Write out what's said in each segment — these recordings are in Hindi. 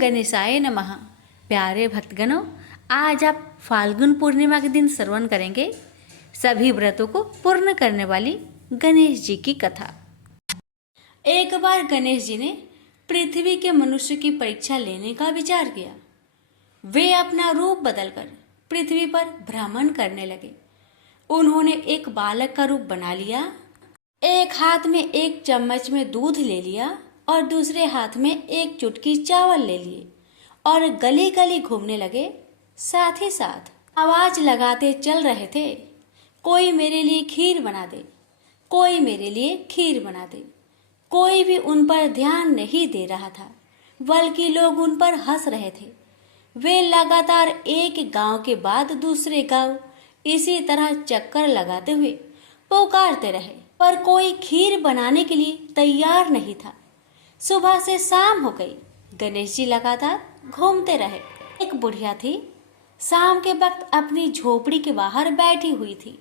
गणेशाय नमः। प्यारे भक्तगणों, आज आप फाल्गुन पूर्णिमा के दिन श्रवण करेंगे सभी व्रतों को पूर्ण करने वाली गणेश जी की कथा। एक बार गणेश जी ने पृथ्वी के मनुष्य की परीक्षा लेने का विचार किया। वे अपना रूप बदलकर पृथ्वी पर भ्रमण करने लगे। उन्होंने एक बालक का रूप बना लिया। एक हाथ में एक चम्मच में दूध ले लिया और दूसरे हाथ में एक चुटकी चावल ले लिए और गली गली घूमने लगे। साथ ही साथ आवाज लगाते चल रहे थे, कोई मेरे लिए खीर बना दे, कोई मेरे लिए खीर बना दे। कोई भी उन पर ध्यान नहीं दे रहा था, बल्कि लोग उन पर हंस रहे थे। वे लगातार एक गांव के बाद दूसरे गांव इसी तरह चक्कर लगाते हुए पुकारते रहे, पर कोई खीर बनाने के लिए तैयार नहीं था। सुबह से शाम हो गई, गणेश जी लगातार घूमते रहे। एक बुढ़िया थी, शाम के वक्त अपनी झोपड़ी के बाहर बैठी हुई थी।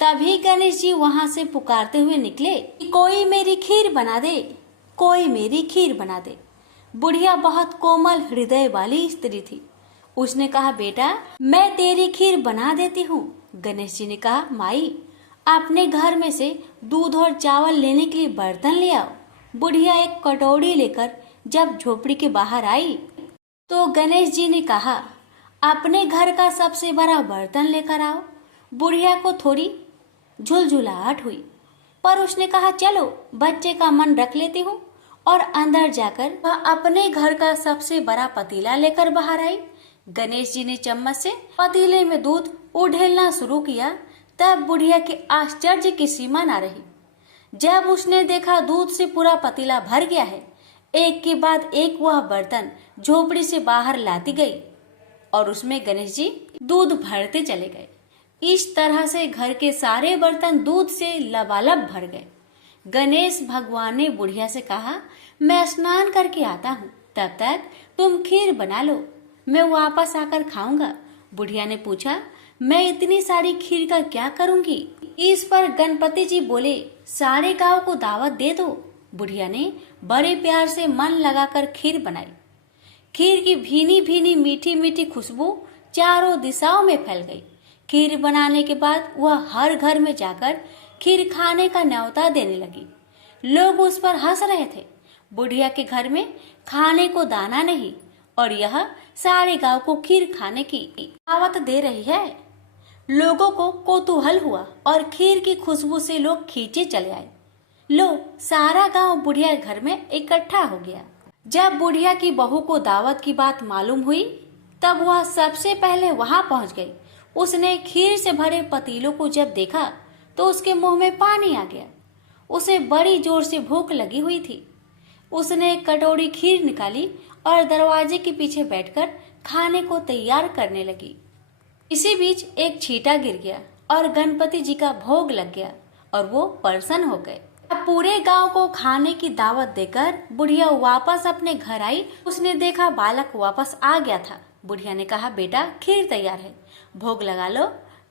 तभी गणेश जी वहां से पुकारते हुए निकले कि कोई मेरी खीर बना दे, कोई मेरी खीर बना दे। बुढ़िया बहुत कोमल हृदय वाली स्त्री थी। उसने कहा, बेटा मैं तेरी खीर बना देती हूँ। गणेश जी ने कहा, माई अपने घर में से दूध और चावल लेने के लिए बर्तन ले आओ। बुढ़िया एक कटोरी लेकर जब झोपड़ी के बाहर आई तो गणेश जी ने कहा, अपने घर का सबसे बड़ा बर्तन लेकर आओ। बुढ़िया को थोड़ी झुलझुलाहट हुई, पर उसने कहा, चलो बच्चे का मन रख लेती हूँ, और अंदर जाकर वह अपने घर का सबसे बड़ा पतीला लेकर बाहर आई। गणेश जी ने चम्मच से पतीले में दूध उड़ेलना शुरू किया। तब बुढ़िया के आश्चर्य की सीमा न रही। जब उसने देखा दूध से पूरा पतीला भर गया है, एक के बाद एक वह बर्तन झोपड़ी से बाहर लाती गई और उसमें गणेश जी दूध भरते चले गए। इस तरह से घर के सारे बर्तन दूध से लबालब भर गए। गणेश भगवान ने बुढ़िया से कहा, मैं स्नान करके आता हूँ, तब तक तुम खीर बना लो, मैं वापस आकर खाऊंगा। बुढ़िया ने पूछा, मैं इतनी सारी खीर का क्या करूंगी? इस पर गणपति जी बोले, सारे गांव को दावत दे दो। बुढ़िया ने बड़े प्यार से मन लगाकर खीर बनाई। खीर की भीनी भीनी मीठी मीठी खुशबू चारों दिशाओं में फैल गई। खीर बनाने के बाद वह हर घर में जाकर खीर खाने का न्योता देने लगी। लोग उस पर हंस रहे थे। बुढ़िया के घर में खाने को दाना नहीं और यह सारे गांव को खीर खाने की दावत दे रही है। लोगों को कौतूहल हुआ और खीर की खुशबू से लोग खींचे चले आए। लो, सारा गांव बुढ़िया घर में इकट्ठा हो गया। जब बुढ़िया की बहू को दावत की बात मालूम हुई, तब वह सबसे पहले वहां पहुंच गई। उसने खीर से भरे पतीलों को जब देखा तो उसके मुंह में पानी आ गया। उसे बड़ी जोर से भूख लगी हुई थी। उसने एक कटोरी खीर निकाली और दरवाजे के पीछे बैठकर खाने को तैयार करने लगी। इसी बीच एक छींटा गिर गया और गणपति जी का भोग लग गया और वो प्रसन्न हो गए। अब पूरे गांव को खाने की दावत देकर बुढ़िया वापस अपने घर आई। उसने देखा बालक वापस आ गया था। बुढ़िया ने कहा, बेटा खीर तैयार है, भोग लगा लो।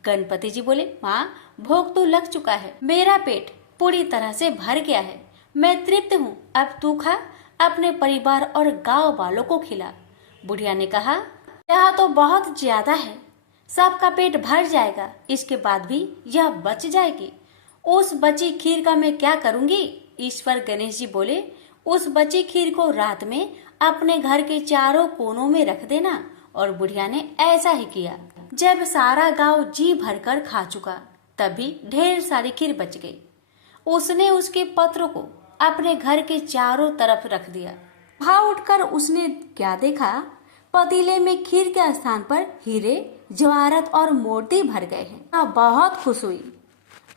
गणपति जी बोले, माँ भोग तो लग चुका है, मेरा पेट पूरी तरह से भर गया है, मैं तृप्त हूँ, अब तू खा, अपने परिवार और गांव वालों को खिला। बुढ़िया ने कहा, यह तो बहुत ज्यादा है, सबका पेट भर जाएगा, इसके बाद भी यह बच जाएगी। उस बची खीर का मैं क्या करूंगी? इस पर गणेश जी बोले, उस बची खीर को रात में अपने घर के चारों कोनों में रख देना। और बुढ़िया ने ऐसा ही किया। जब सारा गांव जी भरकर खा चुका, तभी ढेर सारी खीर बच गई। उसने उसके पत्रों को अपने घर के चारों तरफ रख दिया। वहां उठकर उसने क्या देखा? पतीले में खीर के स्थान पर हीरे, जवाहरात और मोती भर गए हैं। बहुत खुश हुई।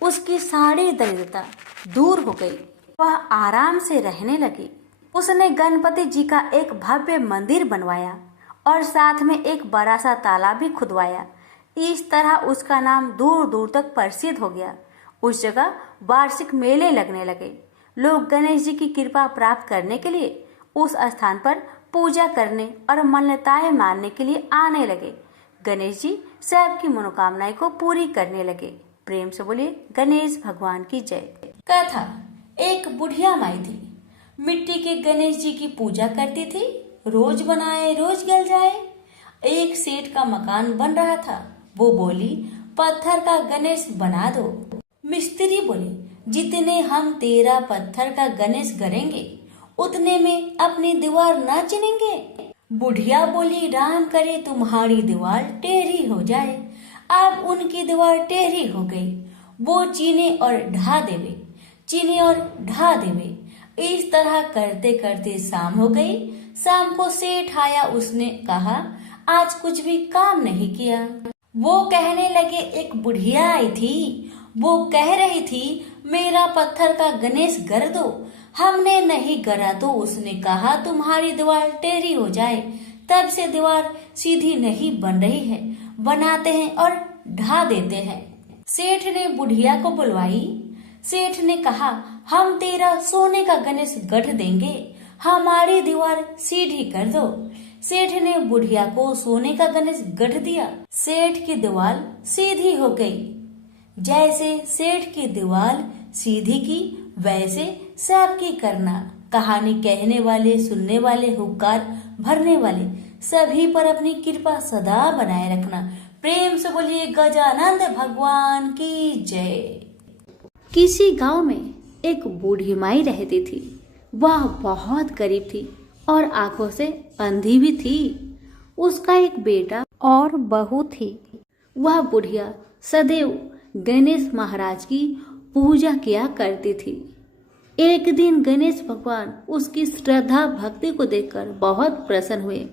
उसकी सारी दरिद्रता दूर हो गई। वह आराम से रहने लगी। उसने गणपति जी का एक भव्य मंदिर बनवाया और साथ में एक बड़ा सा तालाब भी खुदवाया। इस तरह उसका नाम दूर दूर तक प्रसिद्ध हो गया। उस जगह वार्षिक मेले लगने लगे। लोग गणेश जी की कृपा प्राप्त करने के लिए उस स्थान पर पूजा करने और मान्यताएं मानने के लिए आने लगे। गणेश जी सबकी मनोकामनाएं को पूरी करने लगे। प्रेम से बोलिए गणेश भगवान की जय। कथा। एक बुढ़िया माई थी, मिट्टी के गणेश जी की पूजा करती थी। रोज बनाए रोज गल जाए। एक सेठ का मकान बन रहा था। वो बोली, पत्थर का गणेश बना दो। मिस्त्री बोले, जितने हम तेरा पत्थर का गणेश करेंगे उतने में अपनी दीवार ना चिनेंगे। बुढ़िया बोली, राम करे तुम्हारी दीवार टेढ़ी हो जाए। अब उनकी दीवार टेढ़ी हो गई। वो चीने और ढा देवे, चीने और ढा देवे। इस तरह करते करते शाम हो गई। शाम को सेठ आया। उसने कहा, आज कुछ भी काम नहीं किया। वो कहने लगे, एक बुढ़िया आई थी। वो कह रही थी, मेरा पत्थर का गणेश कर दो। हमने नहीं करा तो उसने कहा, तुम्हारी दीवार टेढ़ी हो जाए। तब से दीवार सीधी नहीं बन रही है। बनाते हैं और ढा देते हैं। सेठ ने बुढ़िया को बुलवाई। सेठ ने कहा, हम तेरा सोने का गणेश गढ़ देंगे, हमारी दीवार सीधी कर दो। सेठ ने बुढ़िया को सोने का गणेश गढ़ दिया। सेठ की दीवार सीधी हो गई। जैसे सेठ की दीवार सीधी की, वैसे सबकी करना। कहानी कहने वाले, सुनने वाले, हुक्कार भरने वाले सभी पर अपनी कृपा सदा बनाए रखना। प्रेम से बोलिए गजानंद भगवान की जय। किसी गांव में एक बूढ़ी माई रहती थी। वह बहुत गरीब थी और आंखों से अंधी भी थी। उसका एक बेटा और बहू थी। वह बुढ़िया सदैव गणेश महाराज की पूजा किया करती थी। एक दिन गणेश भगवान उसकी श्रद्धा भक्ति को देखकर बहुत प्रसन्न हुए।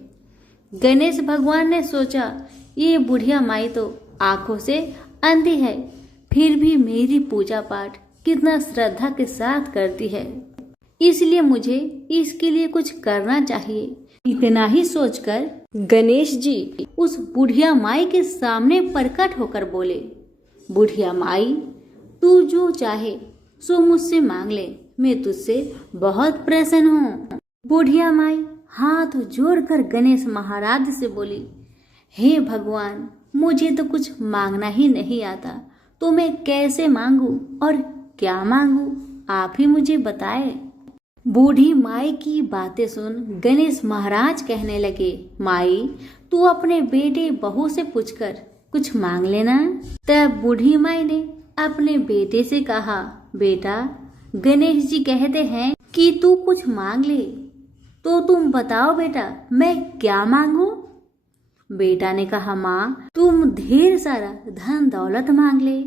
गणेश भगवान ने सोचा, ये बुढ़िया माई तो आंखों से अंधी है, फिर भी मेरी पूजा पाठ कितना श्रद्धा के साथ करती है, इसलिए मुझे इसके लिए कुछ करना चाहिए। इतना ही सोचकर गणेश जी उस बुढ़िया माई के सामने प्रकट होकर बोले, बुढ़िया माई, तू जो चाहे सो मुझसे मांग ले, मैं तुझसे बहुत प्रसन्न हूँ। बुढ़िया माई हाथ जोड़कर गणेश महाराज से बोली, हे भगवान, मुझे तो कुछ मांगना ही नहीं आता, तो मैं कैसे मांगू और क्या मांगू, आप ही मुझे बताए। बूढ़ी माई की बातें सुन गणेश महाराज कहने लगे, माई, तू अपने बेटे बहू से पूछकर कुछ मांग लेना। तब बूढ़ी माई ने अपने बेटे से कहा, बेटा, गणेश जी कहते हैं कि तू कुछ मांग ले, तो तुम बताओ बेटा, मैं क्या मांगू। बेटा ने कहा, माँ, तुम ढेर सारा धन दौलत मांग ले।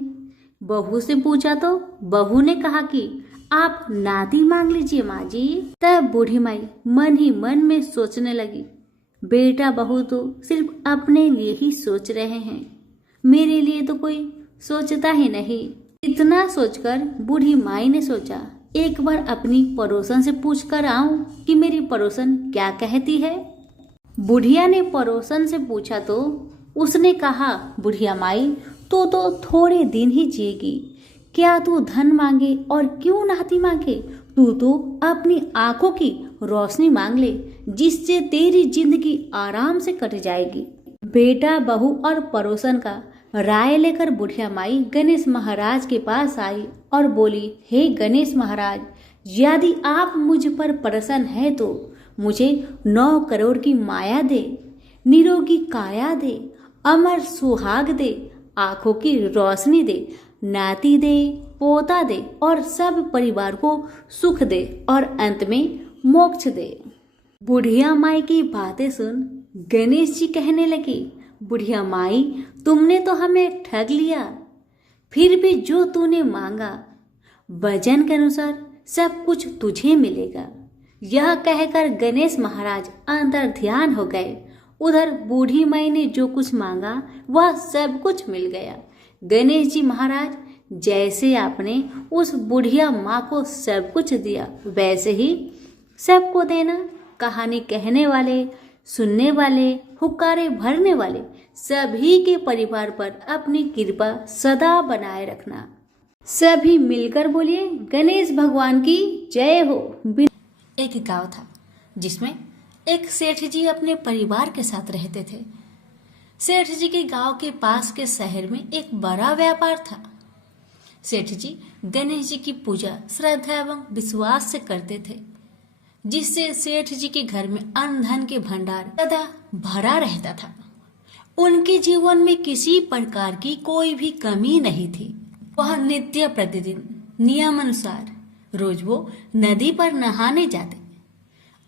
बहू से पूछा तो बहू ने कहा कि आप नाती मांग लीजिए माँ जी। तब बूढ़ी माई मन ही मन में सोचने लगी, बेटा बहू तो सिर्फ अपने लिए ही सोच रहे हैं, मेरे लिए तो कोई सोचता ही नहीं। इतना सोचकर बूढ़ी माई ने सोचा, एक बार अपनी पड़ोसन से पूछ कर आऊं कि मेरी पड़ोसन क्या कहती है। बुढ़िया ने पड़ोसन से पूछा तो उसने कहा, बुढ़िया माई, तू तो थोड़े दिन ही जिएगी, क्या तू धन मांगे और क्यों नाती मांगे, तू तो अपनी आंखों की रोशनी मांग ले, जिससे तेरी जिंदगी आराम से कट जाएगी। बेटा, बहू और पड़ोसन का राय लेकर बुढ़िया माई गणेश महाराज के पास आई और बोली, हे गणेश महाराज, यदि आप मुझ पर प्रसन्न है तो मुझे 9 करोड़ की माया दे, निरोगी काया दे, अमर सुहाग दे, आंखों की रोशनी दे, नाती दे, पोता दे और सब परिवार को सुख दे और अंत में मोक्ष दे। बुढ़िया माई की बातें सुन गणेश जी कहने लगे, बुढ़िया माई, तुमने तो हमें ठग लिया, फिर भी जो तूने मांगा वजन के अनुसार सब कुछ तुझे मिलेगा। यह कहकर गणेश महाराज अंतर ध्यान हो गए। उधर बूढ़ी माई ने जो कुछ मांगा वह सब कुछ मिल गया। गणेश जी महाराज, जैसे आपने उस बुढ़िया माँ को सब कुछ दिया, वैसे ही सबको देना। कहानी कहने वाले, सुनने वाले, हुक्कारे भरने वाले सभी के परिवार पर अपनी कृपा सदा बनाए रखना। सभी मिलकर बोलिए, गणेश भगवान की जय हो। एक गांव था जिसमें एक सेठ जी अपने परिवार के साथ रहते थे। सेठ जी के गांव के पास के शहर में एक बड़ा व्यापार था। सेठ जी गणेश जी की पूजा श्रद्धा एवं विश्वास से करते थे। जिससे सेठ जी के घर में अन्न धन के भंडार सदा भरा रहता था। उनके जीवन में किसी प्रकार की कोई भी कमी नहीं थी। वह नित्य प्रतिदिन नियम अनुसार रोज वो नदी पर नहाने जाते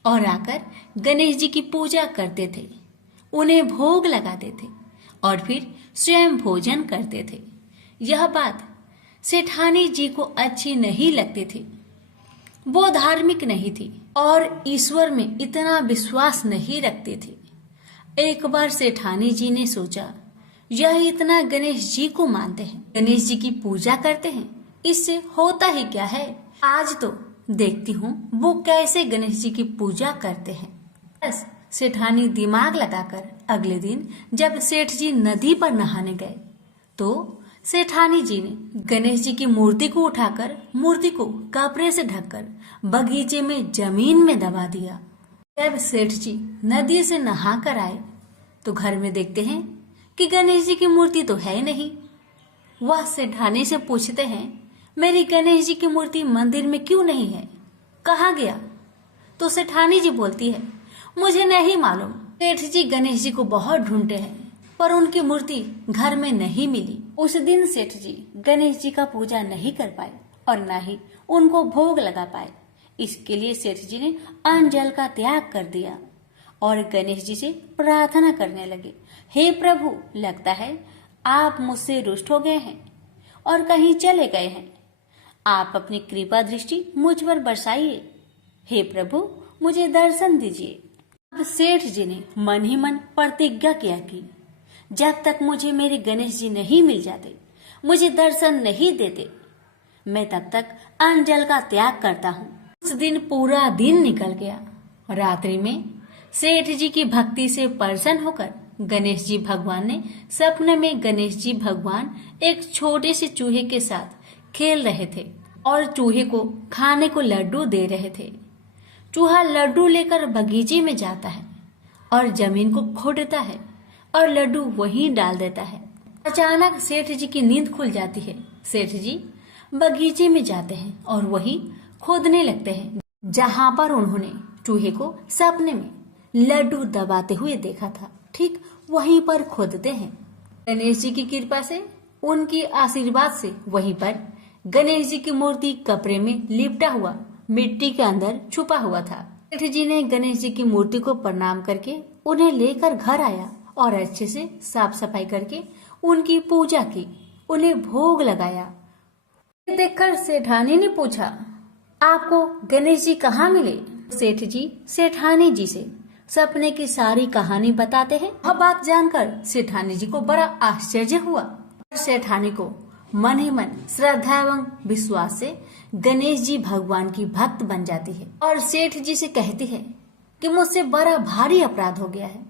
और आकर गणेश जी की पूजा करते थे, उन्हें भोग लगाते थे और फिर स्वयं भोजन करते थे। यह बात सेठानी जी को अच्छी नहीं लगती थी। वो धार्मिक नहीं थी और ईश्वर में इतना विश्वास नहीं रखती थी। एक बार सेठानी जी ने सोचा, यह इतना गणेश जी को मानते हैं, गणेश जी की पूजा करते हैं, इससे होता ही क्या है। आज तो देखती हूँ वो कैसे गणेश जी की पूजा करते हैं। बस सेठानी दिमाग लगाकर अगले दिन जब सेठ जी नदी पर नहाने गए तो सेठानी जी ने गणेश जी की मूर्ति को उठाकर मूर्ति को कपड़े से ढककर बगीचे में जमीन में दबा दिया। जब सेठ जी नदी से नहा कर आए तो घर में देखते हैं कि गणेश जी की मूर्ति तो है नहीं। वह सेठानी से पूछते हैं, मेरी गणेश जी की मूर्ति मंदिर में क्यों नहीं है, कहाँ गया? तो सेठानी जी बोलती है, मुझे नहीं मालूम। सेठ जी गणेश जी को बहुत ढूंढते हैं पर उनकी मूर्ति घर में नहीं मिली। उस दिन सेठ जी गणेश जी का पूजा नहीं कर पाए और न ही उनको भोग लगा पाए। इसके लिए सेठ जी ने अन्न जल का त्याग कर दिया और गणेश जी से प्रार्थना करने लगे, हे प्रभु, लगता है आप मुझसे रुष्ट हो गए हैं और कहीं चले गए हैं। आप अपनी कृपा दृष्टि मुझ पर बरसाइए। हे प्रभु, मुझे दर्शन दीजिए। अब सेठ जी ने मन ही मन प्रतिज्ञा किया कि जब तक मुझे मेरे गणेश जी नहीं मिल जाते, मुझे दर्शन नहीं देते, मैं तब तक अन्न जल का त्याग करता हूँ। उस दिन पूरा दिन निकल गया। रात्रि में सेठ जी की भक्ति से प्रसन्न होकर गणेश जी भगवान ने सपने में गणेश जी भगवान एक छोटे से चूहे के साथ खेल रहे थे और चूहे को खाने को लड्डू दे रहे थे। चूहा लड्डू लेकर बगीचे में जाता है और जमीन को खोदता है और लड्डू वहीं डाल देता है। अचानक सेठ जी की नींद खुल जाती है। सेठ जी बगीचे में जाते हैं और वही खोदने लगते हैं जहां पर उन्होंने चूहे को सपने में लड्डू दबाते हुए देखा था। ठीक वहीं पर खोदते हैं। गणेश जी की कृपा से, उनकी आशीर्वाद से वहीं पर गणेश जी की मूर्ति कपड़े में लिपटा हुआ मिट्टी के अंदर छुपा हुआ था। सेठ जी ने गणेश जी की मूर्ति को प्रणाम करके उन्हें लेकर घर आया और अच्छे से साफ सफाई करके उनकी पूजा की, उन्हें भोग लगाया। देखकर सेठानी ने पूछा, आपको गणेश जी कहाँ मिले? सेठ जी सेठानी जी से सपने की सारी कहानी बताते हैं। वह बात जानकर सेठानी जी को बड़ा आश्चर्य हुआ। सेठानी को मन ही मन श्रद्धा एवं विश्वास से गणेश जी भगवान की भक्त बन जाती है और सेठ जी से कहती है कि मुझसे बड़ा भारी अपराध हो गया है।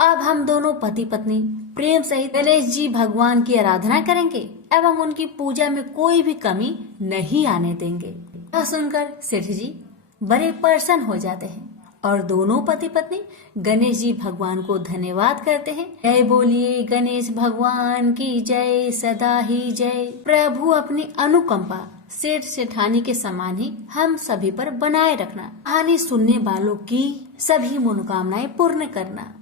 अब हम दोनों पति पत्नी प्रेम सहित गणेश जी भगवान की आराधना करेंगे एवं उनकी पूजा में कोई भी कमी नहीं आने देंगे। यह सुनकर सेठ जी बड़े प्रसन्न हो जाते हैं और दोनों पति पत्नी गणेश जी भगवान को धन्यवाद करते हैं। जय बोलिए गणेश भगवान की जय, सदा ही जय। प्रभु अपनी अनुकंपा सेठ सेठानी के समान ही हम सभी पर बनाए रखना। कहानी सुनने वालों की सभी मनोकामनाएं पूर्ण करना।